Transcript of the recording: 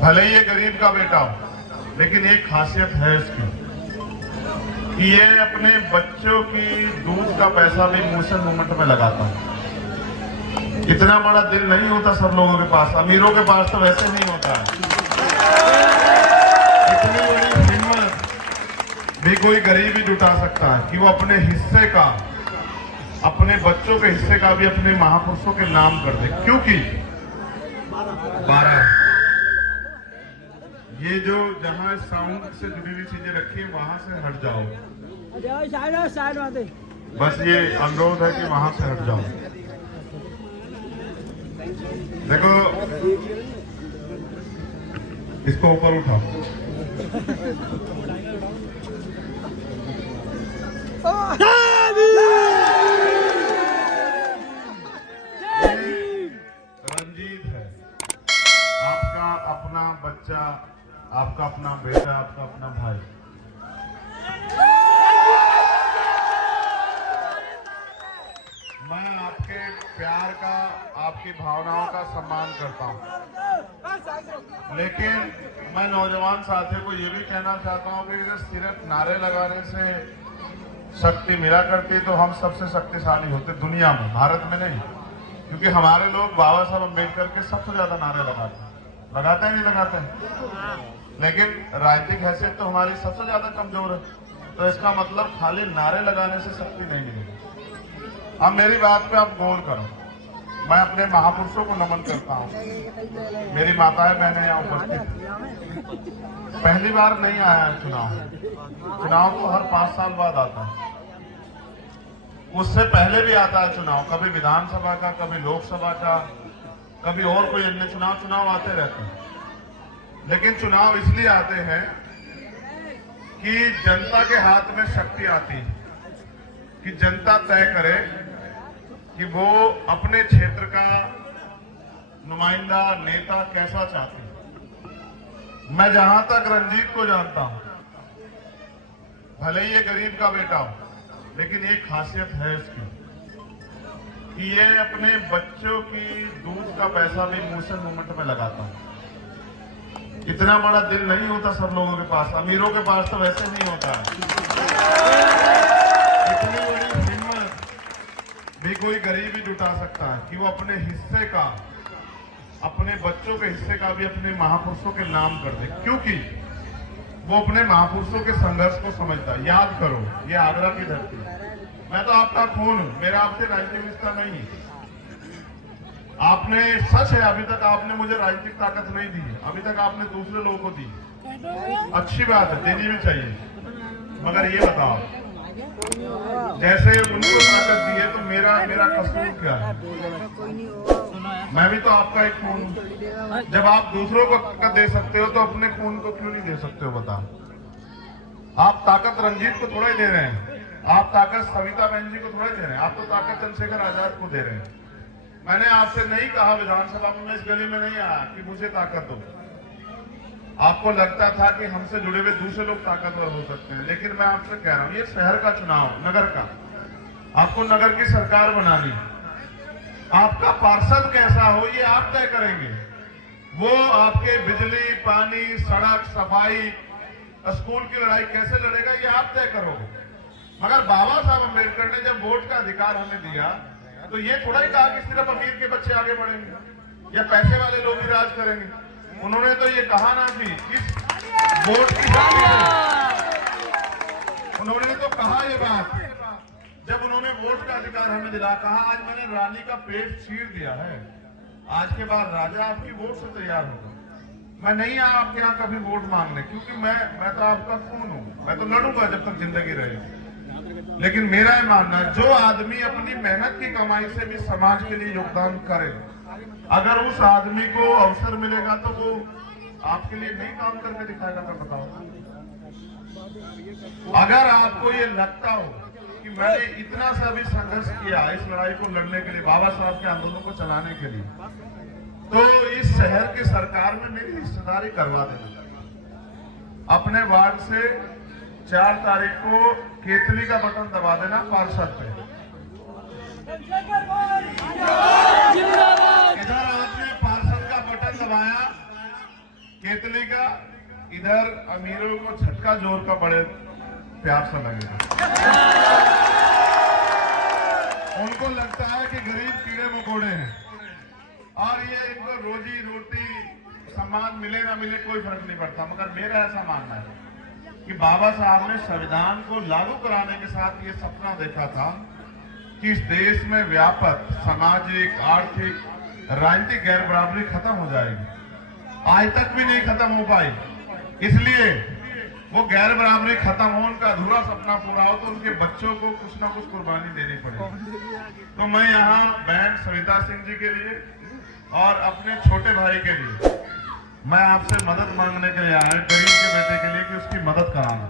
भले ही ये गरीब का बेटा हो, लेकिन एक खासियत है इसकी कि ये अपने बच्चों की दूध का पैसा भी मुंह से मुंह में लगाता है। इतना बड़ा दिल नहीं होता सब लोगों के पास, अमीरों के पास तो वैसे नहीं होता है। इतनी बड़ी हिम्मत भी कोई गरीब ही जुटा सकता है कि वो अपने हिस्से का, अपने बच्चों के हिस्से का भी अपने महापुरुषों के नाम कर दे। क्योंकि 12 ये जो जहां साउंड से जुड़ी हुई चीजें रखी है वहां से हट जाओ, बस ये अनुरोध है कि वहां से हट जाओ। देखो इसको ऊपर उठाओ। रंजीत है, आपका अपना बच्चा, आपका अपना बेटा, आपका अपना भाई। मैं आपके प्यार का, आपकी भावनाओं का सम्मान करता हूं, लेकिन मैं नौजवान साथियों को ये भी कहना चाहता हूं कि अगर सिर्फ नारे लगाने से शक्ति मिला करती तो हम सबसे शक्तिशाली होते दुनिया में, भारत में नहीं। क्योंकि हमारे लोग बाबा साहब अम्बेडकर के सबसे ज्यादा नारे लगाते हैं, लगाते हैं नहीं लगाते हैं, लेकिन राजनीतिक हैसियत तो हमारी सबसे ज्यादा कमजोर है। तो इसका मतलब खाली नारे लगाने से शक्ति नहीं मिलेगी। अब मेरी बात पे आप गौर करो। मैं अपने महापुरुषों को नमन करता हूँ। मेरी माताएं बहनें यहाँ उपस्थित, पहली बार नहीं आया है चुनाव तो हर 5 साल बाद आता है। उससे पहले भी आता है चुनाव, कभी विधानसभा का, कभी लोकसभा का, कभी और कोई अन्य चुनाव आते रहते हैं। लेकिन चुनाव इसलिए आते हैं कि जनता के हाथ में शक्ति आती है कि जनता तय करे कि वो अपने क्षेत्र का नुमाइंदा, नेता कैसा चाहती है। मैं जहां तक रंजीत को जानता हूं, भले ही ये गरीब का बेटा हो, लेकिन एक खासियत है इसकी कि ये अपने बच्चों की दूध का पैसा भी मुंह से मुंह में लगाता है। इतना बड़ा दिल नहीं होता सब लोगों के पास, अमीरों के पास तो वैसे नहीं होता है। इतनी बड़ी हिम्मत भी कोई गरीब ही जुटा सकता है कि वो अपने हिस्से का, अपने बच्चों के हिस्से का भी अपने महापुरुषों के नाम कर दे। क्योंकि वो अपने महापुरुषों के संघर्ष को समझता है। याद करो, ये आगरा की धरती है। मैं तो आपका खून हूं, मेरा आपसे राजनीतिक रिश्ता नहीं है। आपने, सच है, अभी तक आपने मुझे राजनीतिक ताकत नहीं दी है, अभी तक आपने दूसरे लोगों को दी। अच्छी बात है, देनी भी चाहिए, मगर ये बताओ, जैसे उनको ताकत दी है तो मेरा कसूर क्या है? मैं भी तो आपका एक खून हूं। जब आप दूसरों को ताकत दे सकते हो तो अपने खून को क्यों नहीं दे सकते हो? बताओ। आप ताकत रंजीत को थोड़ा ही दे रहे हैं, आप ताकत सविता बहन जी को थोड़ा ही दे रहे हैं, आप तो ताकत चंद्रशेखर आजाद को दे रहे हैं। मैंने आपसे नहीं कहा विधानसभा में, मैं इस गली में नहीं आया कि मुझे ताकत दो। आपको लगता था कि हमसे जुड़े हुए दूसरे लोग ताकतवर हो सकते हैं, लेकिन मैं आपसे कह रहा हूं, ये शहर का चुनाव, नगर का, आपको नगर की सरकार बनानी। आपका पार्षद कैसा हो ये आप तय करेंगे। वो आपके बिजली, पानी, सड़क, सफाई, स्कूल की लड़ाई कैसे लड़ेगा ये आप तय करोगे। मगर बाबा साहब अम्बेडकर ने जब वोट का अधिकार हमें दिया तो ये थोड़ा ही कहा कि सिर्फ अमीर के बच्चे आगे बढ़ेंगे या पैसे वाले लोग ही राज करेंगे। उन्होंने तो ये कहा ना कि इस वोट की शक्ति है। उन्होंने तो कहा ये बात जब उन्होंने वोट का अधिकार हमें दिला, कहा आज मैंने रानी का पेट चीर दिया है, आज के बाद राजा आपकी वोट से तैयार होगा। मैं नहीं आया आपके यहाँ कभी वोट मांगने, क्योंकि मैं तो आपका खून हूं, मैं तो लड़ूंगा जब तक जिंदगी रहेगी। लेकिन मेरा ये मानना है, जो आदमी अपनी मेहनत की कमाई से भी समाज के लिए योगदान करे, अगर उस आदमी को अवसर मिलेगा तो वो आपके लिए नहीं काम करके दिखाएगा। मैं बताऊं, अगर आपको ये लगता हो कि मैंने इतना सा भी संघर्ष किया इस लड़ाई को लड़ने के लिए, बाबा साहब के आंदोलन को चलाने के लिए, तो इस शहर की सरकार में मेरी हिस्सेदारी करवा देना। अपने वार्ड से 4 तारीख को केतली का बटन दबा देना पार्षद पे। इधर आपने पार्षद का बटन दबाया केतली का इधर अमीरों को झटका जोर का बड़े प्यार से लगेगा। उनको लगता है कि गरीब कीड़े मकोड़े हैं और ये इनको रोजी रोटी सम्मान मिले ना मिले कोई फर्क नहीं पड़ता। मगर मेरा ऐसा मानना है कि बाबा साहब ने संविधान को लागू कराने के साथ ये सपना देखा था कि इस देश में व्यापक सामाजिक, आर्थिक, राजनीतिक गैर बराबरी खत्म हो जाएगी। आज तक भी नहीं खत्म हो पाई, इसलिए वो गैर बराबरी खत्म हो, उनका अधूरा सपना पूरा हो तो उनके बच्चों को कुछ ना कुछ कुर्बानी देनी पड़ेगी। तो मैं यहाँ बहन सविता सिंह जी के लिए और अपने छोटे भाई के लिए मैं आपसे मदद मांगने के लिए आया, गरीब के बेटे के लिए, कि उसकी मदद कराना।